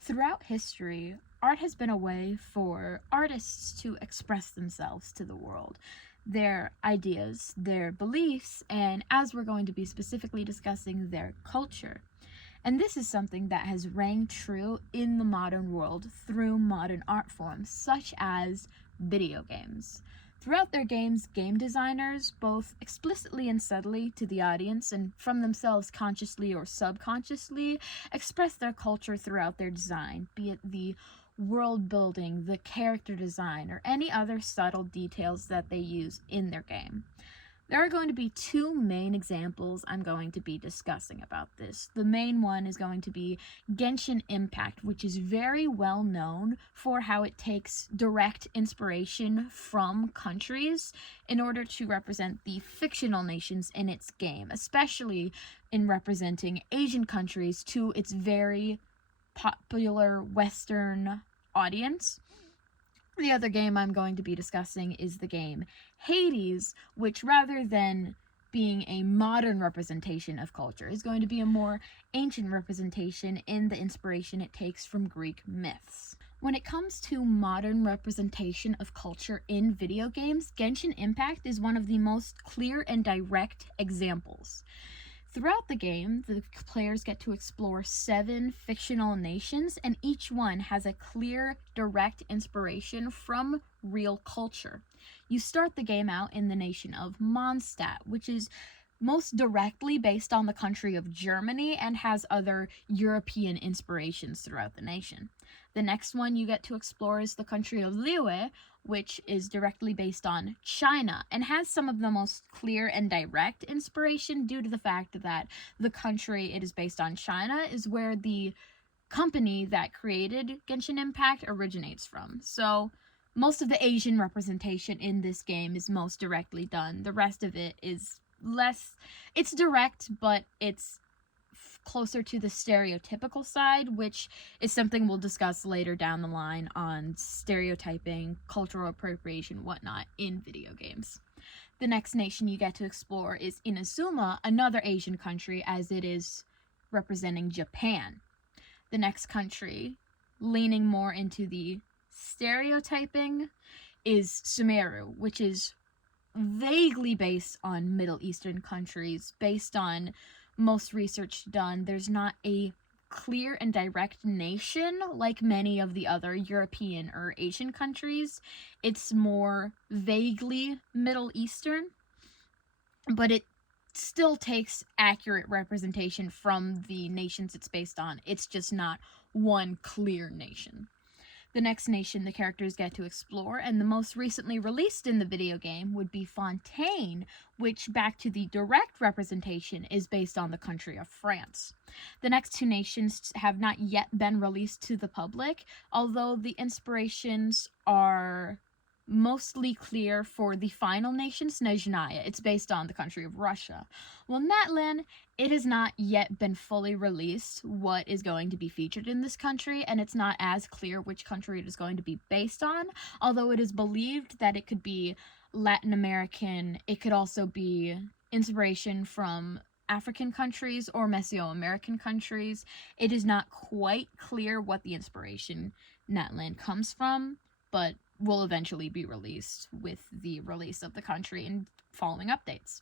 Throughout history, art has been a way for artists to express themselves to the world, their ideas, their beliefs, and as we're going to be specifically discussing, their culture. And this is something that has rang true in the modern world through modern art forms, such as video games. Throughout their games, game designers, both explicitly and subtly to the audience, and from themselves consciously or subconsciously, express their culture throughout their design, be it the world building, the character design, or any other subtle details that they use in their game. There are going to be two main examples I'm going to be discussing about this. The main one is going to be Genshin Impact, which is very well known for how it takes direct inspiration from countries in order to represent the fictional nations in its game, especially in representing Asian countries to its very popular Western audience. The other game I'm going to be discussing is the game Hades, which rather than being a modern representation of culture is going to be a more ancient representation in the inspiration it takes from Greek myths. When it comes to modern representation of culture in video games, Genshin Impact is one of the most clear and direct examples. Throughout the game, the players get to explore 7 fictional nations, and each one has a clear, direct inspiration from real culture. You start the game out in the nation of Mondstadt, which is most directly based on the country of Germany and has other European inspirations throughout the nation. The next one you get to explore is the country of Liyue, which is directly based on China and has some of the most clear and direct inspiration due to the fact that the country it is based on, China, is where the company that created Genshin Impact originates from. So most of the Asian representation in this game is most directly done. The rest of it is it's direct, but it's closer to the stereotypical side, which is something we'll discuss later down the line on stereotyping, cultural appropriation, whatnot in video games. The next nation you get to explore is Inazuma, another Asian country, as it is representing Japan. The next country, leaning more into the stereotyping, is Sumeru, which is vaguely based on Middle Eastern countries, based on most research done. There's not a clear and direct nation like many of the other European or Asian countries. It's more vaguely Middle Eastern, but it still takes accurate representation from the nations it's based on. It's just not one clear nation. The next nation the characters get to explore, and the most recently released in the video game, would be Fontaine, which, back to the direct representation, is based on the country of France. The next two nations have not yet been released to the public, although the inspirations are mostly clear for the final nation, Snezhnaya. It's based on the country of Russia. Well, Natlan, it has not yet been fully released what is going to be featured in this country, and it's not as clear which country it is going to be based on, although it is believed that it could be Latin American, it could also be inspiration from African countries or Mesoamerican countries. It is not quite clear what the inspiration Natlan comes from, but will eventually be released with the release of the country and following updates.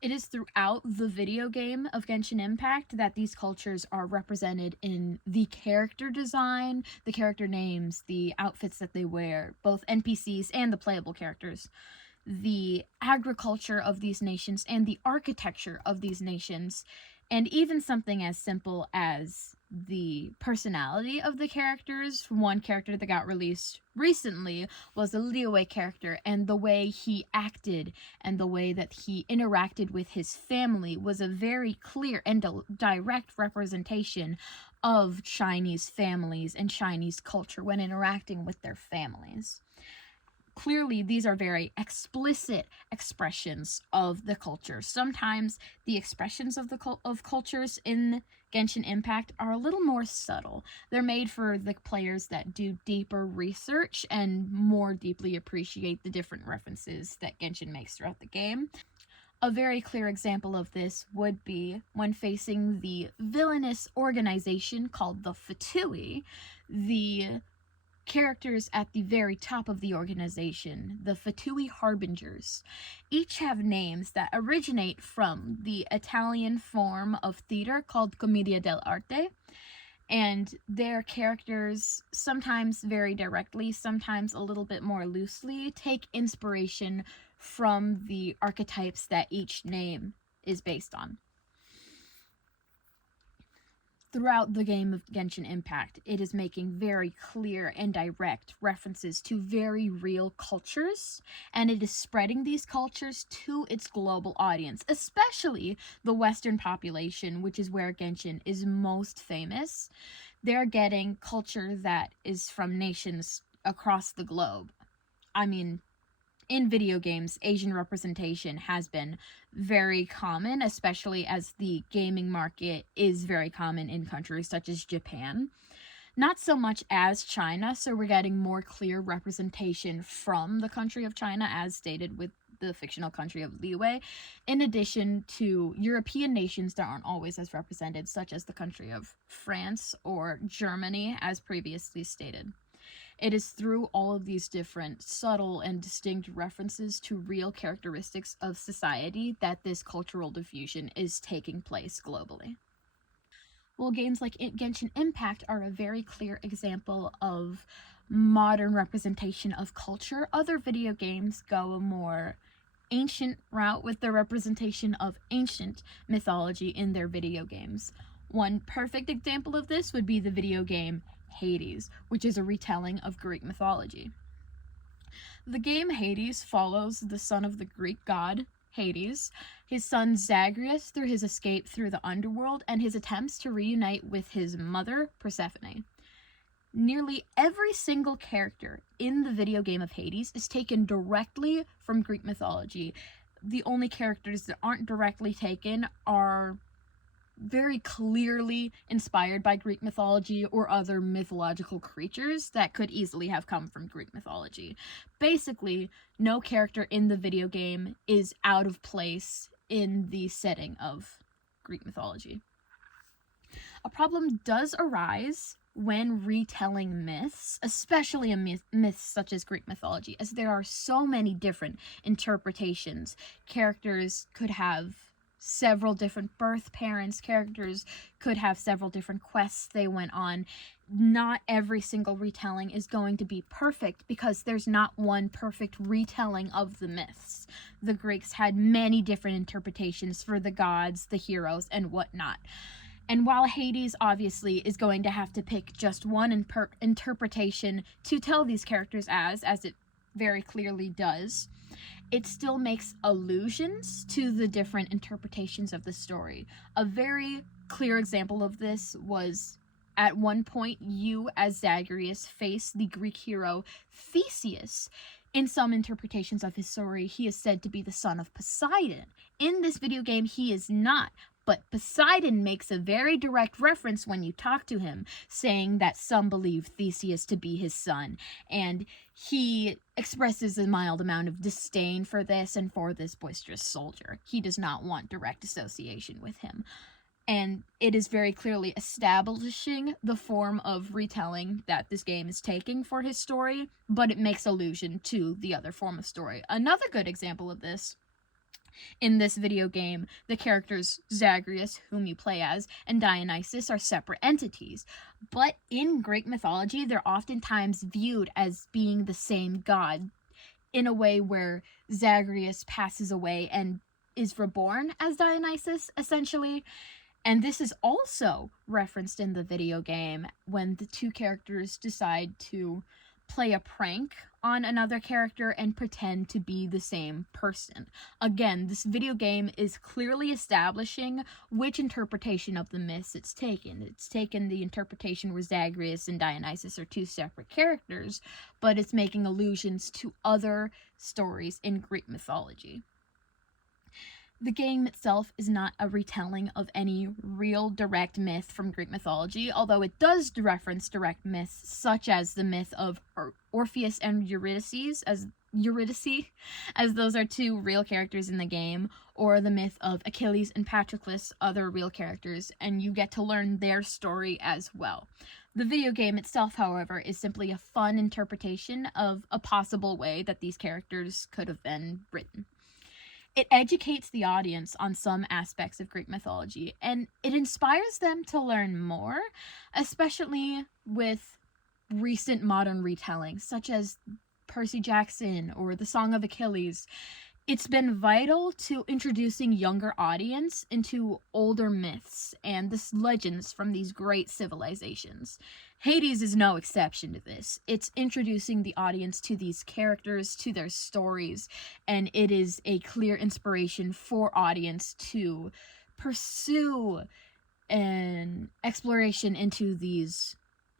It is throughout the video game of Genshin Impact that these cultures are represented in the character design, the character names, the outfits that they wear, both NPCs and the playable characters, the agriculture of these nations and the architecture of these nations, and even something as simple as the personality of the characters. One character that got released recently was a Liyue character, and the way he acted and the way that he interacted with his family was a very clear and direct representation of Chinese families and Chinese culture when interacting with their families. Clearly, these are very explicit expressions of the culture. Sometimes the expressions of cultures in Genshin Impact are a little more subtle. They're made for the players that do deeper research and more deeply appreciate the different references that Genshin makes throughout the game. A very clear example of this would be when facing the villainous organization called the Fatui. The characters at the very top of the organization, the Fatui Harbingers, each have names that originate from the Italian form of theater called Commedia dell'arte, and their characters, sometimes very directly, sometimes a little bit more loosely, take inspiration from the archetypes that each name is based on. Throughout the game of Genshin Impact, it is making very clear and direct references to very real cultures, and it is spreading these cultures to its global audience, especially the Western population, which is where Genshin is most famous. They're getting culture that is from nations across the globe. I mean, in video games, Asian representation has been very common, especially as the gaming market is very common in countries such as Japan. Not so much as China, so we're getting more clear representation from the country of China, as stated with the fictional country of Liyue, in addition to European nations that aren't always as represented, such as the country of France or Germany, as previously stated. It is through all of these different subtle and distinct references to real characteristics of society that this cultural diffusion is taking place globally. Well, games like Genshin Impact are a very clear example of modern representation of culture. Other video games go a more ancient route with the representation of ancient mythology in their video games. One perfect example of this would be the video game Hades, which is a retelling of Greek mythology. The game Hades follows the son of the Greek god Hades, his son Zagreus through his escape through the underworld, and his attempts to reunite with his mother Persephone. Nearly every single character in the video game of Hades is taken directly from Greek mythology. The only characters that aren't directly taken are very clearly inspired by Greek mythology or other mythological creatures that could easily have come from Greek mythology. Basically, no character in the video game is out of place in the setting of Greek mythology. A problem does arise when retelling myths, especially myths such as Greek mythology, as there are so many different interpretations. Characters could have several different birth parents, characters could have several different quests they went on. Not every single retelling is going to be perfect because there's not one perfect retelling of the myths. The Greeks had many different interpretations for the gods, the heroes, and whatnot. And while Hades obviously is going to have to pick just one interpretation to tell these characters as it very clearly does, it still makes allusions to the different interpretations of the story. A very clear example of this was at one point you, as Zagreus, face the Greek hero Theseus. In some interpretations of his story, he is said to be the son of Poseidon. In this video game, he is not. But Poseidon makes a very direct reference when you talk to him, saying that some believe Theseus to be his son, and he expresses a mild amount of disdain for this and for this boisterous soldier. He does not want direct association with him. And it is very clearly establishing the form of retelling that this game is taking for his story, but it makes allusion to the other form of story. Another good example of this, in this video game, the characters Zagreus, whom you play as, and Dionysus are separate entities. But in Greek mythology, they're oftentimes viewed as being the same god, in a way where Zagreus passes away and is reborn as Dionysus, essentially. And this is also referenced in the video game when the two characters decide to play a prank on another character and pretend to be the same person. Again, this video game is clearly establishing which interpretation of the myths it's taken. It's taken the interpretation where Zagreus and Dionysus are two separate characters, but it's making allusions to other stories in Greek mythology. The game itself is not a retelling of any real direct myth from Greek mythology, although it does reference direct myths such as the myth of Orpheus and Eurydice, as Eurydice, as those are two real characters in the game, or the myth of Achilles and Patroclus, other real characters, and you get to learn their story as well. The video game itself, however, is simply a fun interpretation of a possible way that these characters could have been written. It educates the audience on some aspects of Greek mythology, and it inspires them to learn more, especially with recent modern retellings, such as Percy Jackson or the Song of Achilles. It's been vital to introducing younger audience into older myths and the legends from these great civilizations. Hades is no exception to this. It's introducing the audience to these characters, to their stories, and it is a clear inspiration for audience to pursue an exploration into these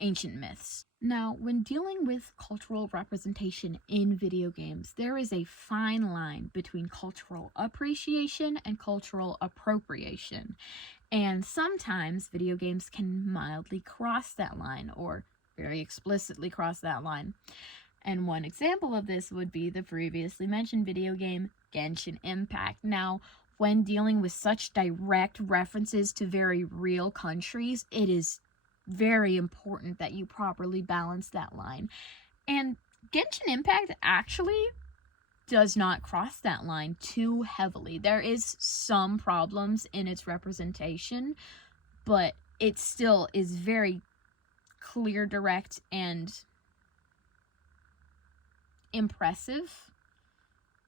ancient myths. Now, when dealing with cultural representation in video games, there is a fine line between cultural appreciation and cultural appropriation. And sometimes video games can mildly cross that line, or very explicitly cross that line. And one example of this would be the previously mentioned video game Genshin Impact. Now, when dealing with such direct references to very real countries, it is very important that you properly balance that line. And Genshin Impact actually does not cross that line too heavily. There is some problems in its representation, but it still is very clear, direct, and impressive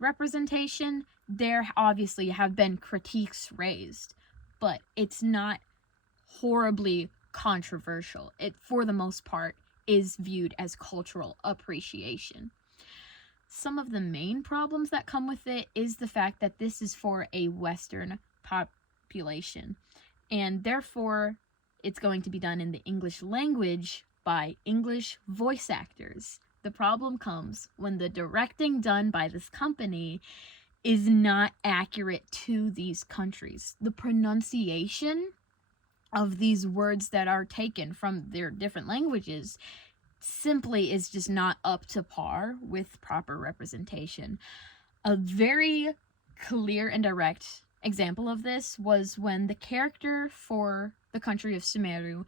representation. There obviously have been critiques raised, but it's not horribly controversial. It, for the most part, is viewed as cultural appreciation. Some of the main problems that come with it is the fact that this is for a Western population, and therefore it's going to be done in the English language by English voice actors. The problem comes when the directing done by this company is not accurate to these countries. The pronunciation of these words that are taken from their different languages simply is just not up to par with proper representation. A very clear and direct example of this was when the character for the country of Sumeru,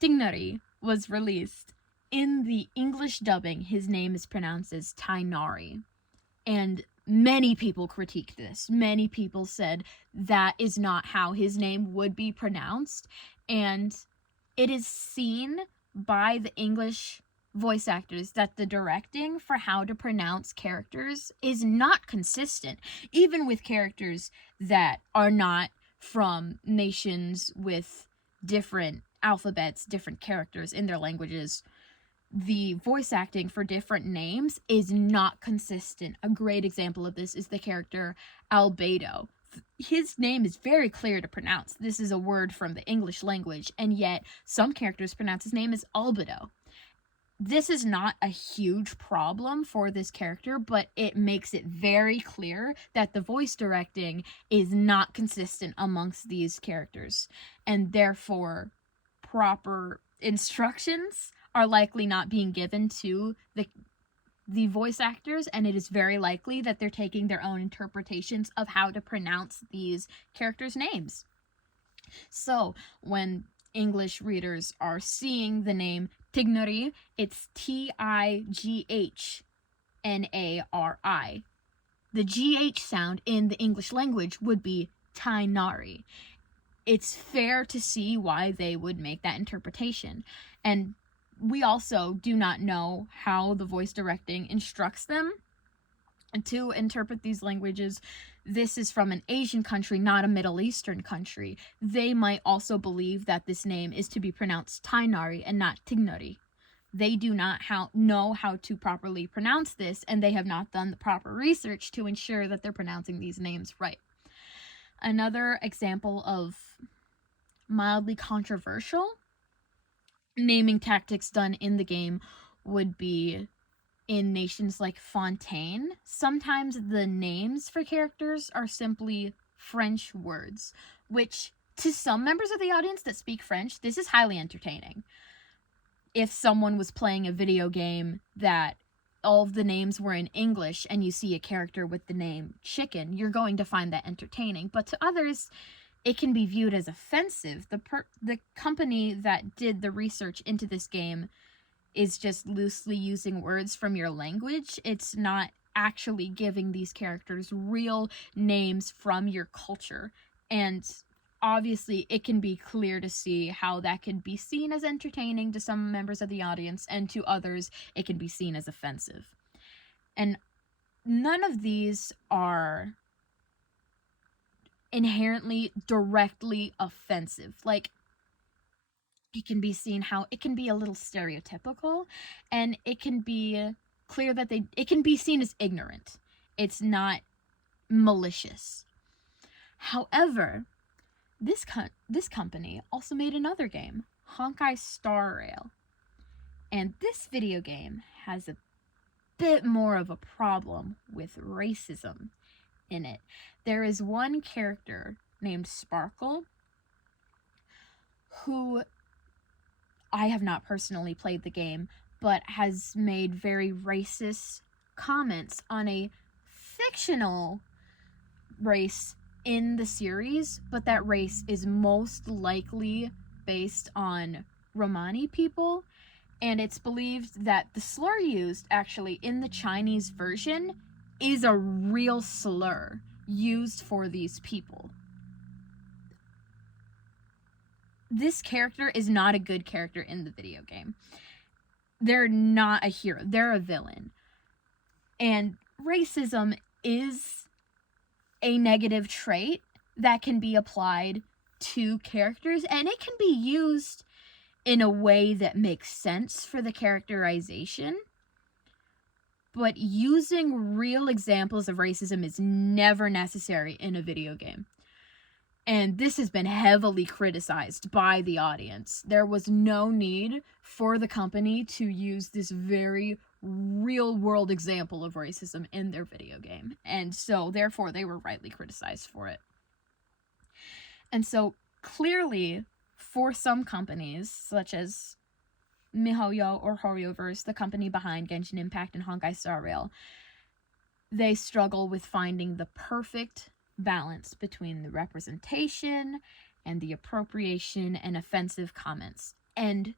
Tignari, was released. In the English dubbing, his name is pronounced as Tainari, and many people critiqued this. Many people said that is not how his name would be pronounced, and it is seen by the English voice actors that the directing for how to pronounce characters is not consistent, even with characters that are not from nations with different alphabets, different characters in their languages. The voice acting for different names is not consistent. A great example of this is the character Albedo. His name is very clear to pronounce. This is a word from the English language, and yet some characters pronounce his name as Albedo. This is not a huge problem for this character, but it makes it very clear that the voice directing is not consistent amongst these characters, and therefore proper instructions are likely not being given to the voice actors, and it is very likely that they're taking their own interpretations of how to pronounce these characters' names. So, when English readers are seeing the name Tignari, it's Tighnari. The GH sound in the English language would be Tainari. It's fair to see why they would make that interpretation. And we also do not know how the voice directing instructs them to interpret these languages. This is from an Asian country, not a Middle Eastern country. They might also believe that this name is to be pronounced Tainari and not Tignari. They do not know how to properly pronounce this, and they have not done the proper research to ensure that they're pronouncing these names right. Another example of mildly controversial naming tactics done in the game would be in nations like Fontaine. Sometimes the names for characters are simply French words, which to some members of the audience that speak French, this is highly entertaining. If someone was playing a video game that all of the names were in English and you see a character with the name Chicken, you're going to find that entertaining. But to others, it can be viewed as offensive. The company that did the research into this game is just loosely using words from your language. It's not actually giving these characters real names from your culture. And obviously, it can be clear to see how that can be seen as entertaining to some members of the audience, and to others, it can be seen as offensive. And none of these are inherently directly offensive. Like, it can be seen how it can be a little stereotypical, and it can be clear that it can be seen as ignorant. It's not malicious. However, this company also made another game, Honkai Star Rail. And this video game has a bit more of a problem with racism in it. There is one character named Sparkle who, I have not personally played the game, but has made very racist comments on a fictional race in the series, but that race is most likely based on Romani people, and it's believed that the slur used actually in the Chinese version is a real slur used for these people. This character is not a good character in the video game. They're not a hero. They're a villain. And racism is a negative trait that can be applied to characters, and it can be used in a way that makes sense for the characterization. But using real examples of racism is never necessary in a video game. And this has been heavily criticized by the audience. There was no need for the company to use this very real-world example of racism in their video game. And so, therefore, they were rightly criticized for it. And so, clearly, for some companies, such as MiHoYo or HoRoverse, the company behind Genshin Impact and Honkai Star Rail, they struggle with finding the perfect balance between the representation and the appropriation and offensive comments. And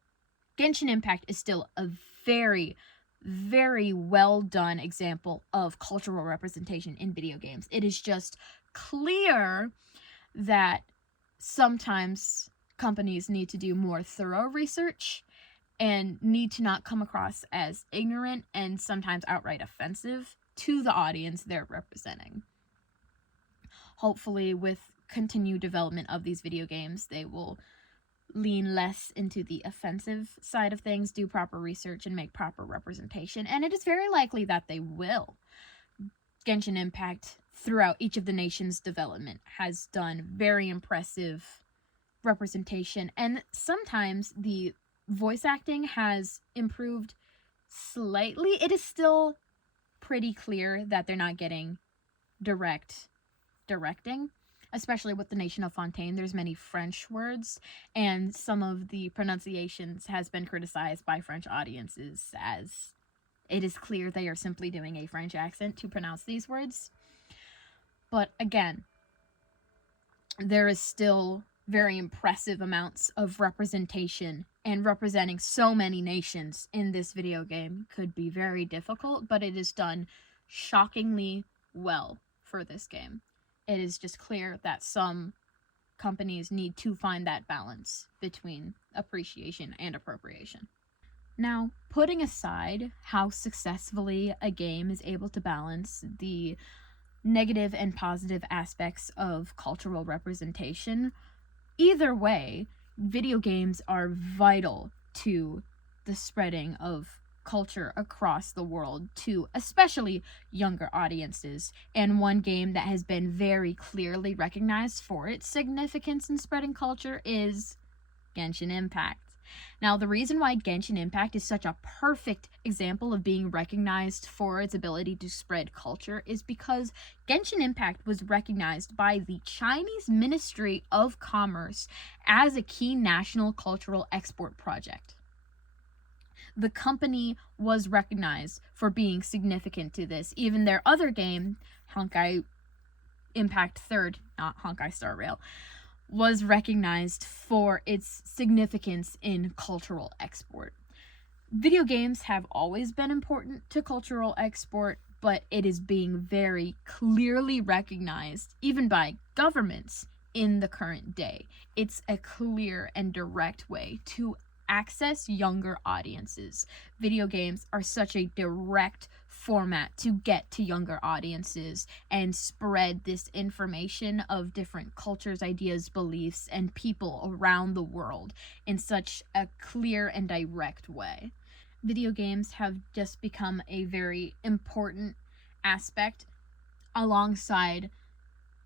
Genshin Impact is still a very, very well done example of cultural representation in video games. It is just clear that sometimes companies need to do more thorough research and need to not come across as ignorant and sometimes outright offensive to the audience they're representing. Hopefully, with continued development of these video games, they will lean less into the offensive side of things, do proper research, and make proper representation. And it is very likely that they will. Genshin Impact, throughout each of the nations' development, has done very impressive representation. And sometimes the voice acting has improved slightly. It is still pretty clear that they're not getting directing, especially with the nation of Fontaine. There's many French words, and some of the pronunciations has been criticized by French audiences, as it is clear they are simply doing a French accent to pronounce these words. But again, there is still very impressive amounts of representation, and representing so many nations in this video game could be very difficult, but it is done shockingly well for this game. It is just clear that some companies need to find that balance between appreciation and appropriation. Now, putting aside how successfully a game is able to balance the negative and positive aspects of cultural representation, either way, video games are vital to the spreading of culture across the world to especially younger audiences, and one game that has been very clearly recognized for its significance in spreading culture is Genshin Impact. Now, the reason why Genshin Impact is such a perfect example of being recognized for its ability to spread culture is because Genshin Impact was recognized by the Chinese Ministry of Commerce as a key national cultural export project. The company was recognized for being significant to this. Even their other game, Honkai Impact 3rd, not Honkai Star Rail, was recognized for its significance in cultural export. Video games have always been important to cultural export, but it is being very clearly recognized, even by governments, in the current day. It's a clear and direct way to access younger audiences. Video games are such a direct format to get to younger audiences and spread this information of different cultures, ideas, beliefs, and people around the world in such a clear and direct way. Video games have just become a very important aspect alongside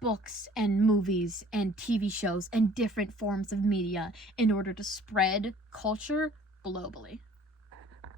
books and movies and TV shows and different forms of media in order to spread culture globally.